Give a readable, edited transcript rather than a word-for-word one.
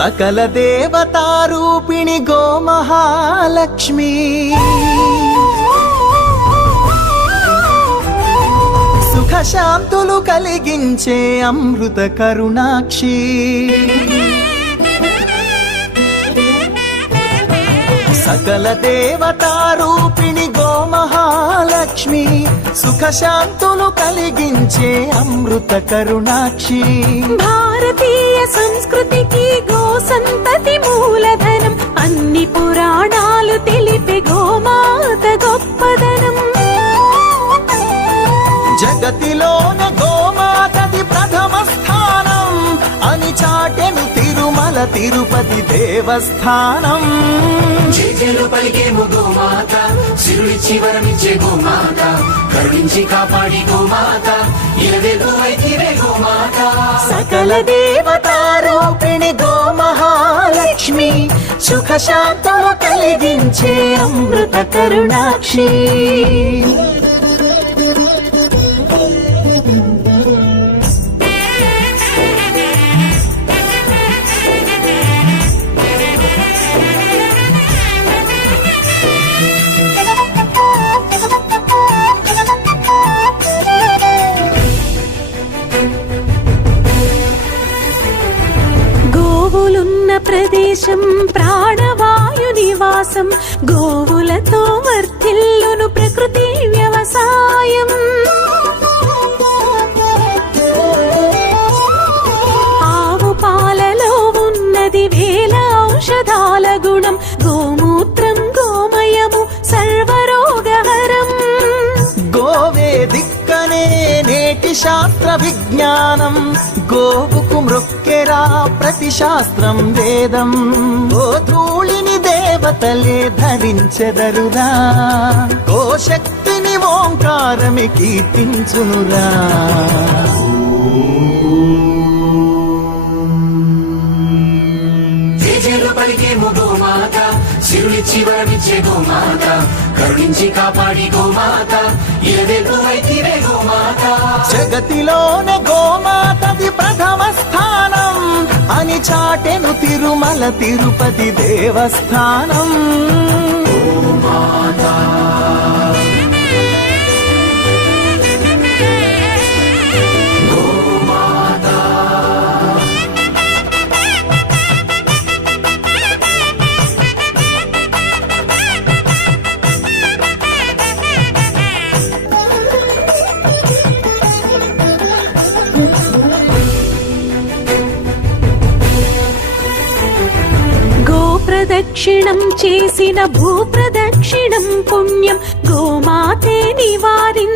సకల దేవతారూపిణి గోమహాలక్ష్మి సుఖ శాంతులు కలిగించే అమృత కరుణాక్షి సకల దేవతారూపిణి గోమహాలక్ష్మి సుఖ శాంతులు కలిగించే అమృత కరుణాక్షి భారతీయ సంస్కృతికి గో సంతతి మూలధనం అన్ని పురాణాలు తెలిపే గోమాత గొప్పదనం జగతిలోన గోమాతది ప్రథమ స్థానం అని చాటెను తిరుమల తిరుపతి దేవస్థానం జేజేలు పలికేము గోమాత సిరులిచ్చి వరమిచ్చే గోమాత కరుణించి కాపాడి గోమాత ఇలవేలు అయితివే గోమాత సకల దేవతారూపిణి గోమహాలక్ష్మి సుఖ శాంతులు కలిగించే అమృత కరుణాక్షి గోవులున్న ప్రదేశం ప్రాణవాయు నివాసం గోవులతో వర్ధిల్లును ప్రకృతి వ్యవసాయం ఆవు పాలలో ఉన్నది వేల ఔషధాల గుణం గోమూత్రం గోమయము సర్వరోగహరం గోవే దిక్కనే నేటి శాస్త్ర విజ్ఞానం గోవుకు మృక్కెరా ప్రతి శాస్త్రం వేదం ఓ ధూళిని దేవతలే ధరించెదరురా ఓ శక్తిని ఓంకారమి కీర్తించునురా జేజేలు పలికేము గోమాత సిరులిచ్చి వరమిచ్చే గోమాత కరుణించి కాపాడి గోమాత ఇలవేలు అయితివే గోమాత జగతిలోనే గోమాతది ప్రథమ స్థానం అని చాటెను తిరుమల తిరుపతి దేవస్థానం గోమాత ప్రదక్షిణం చేసిన భూప్రదక్షిణం పుణ్యం గోమాతే నివారి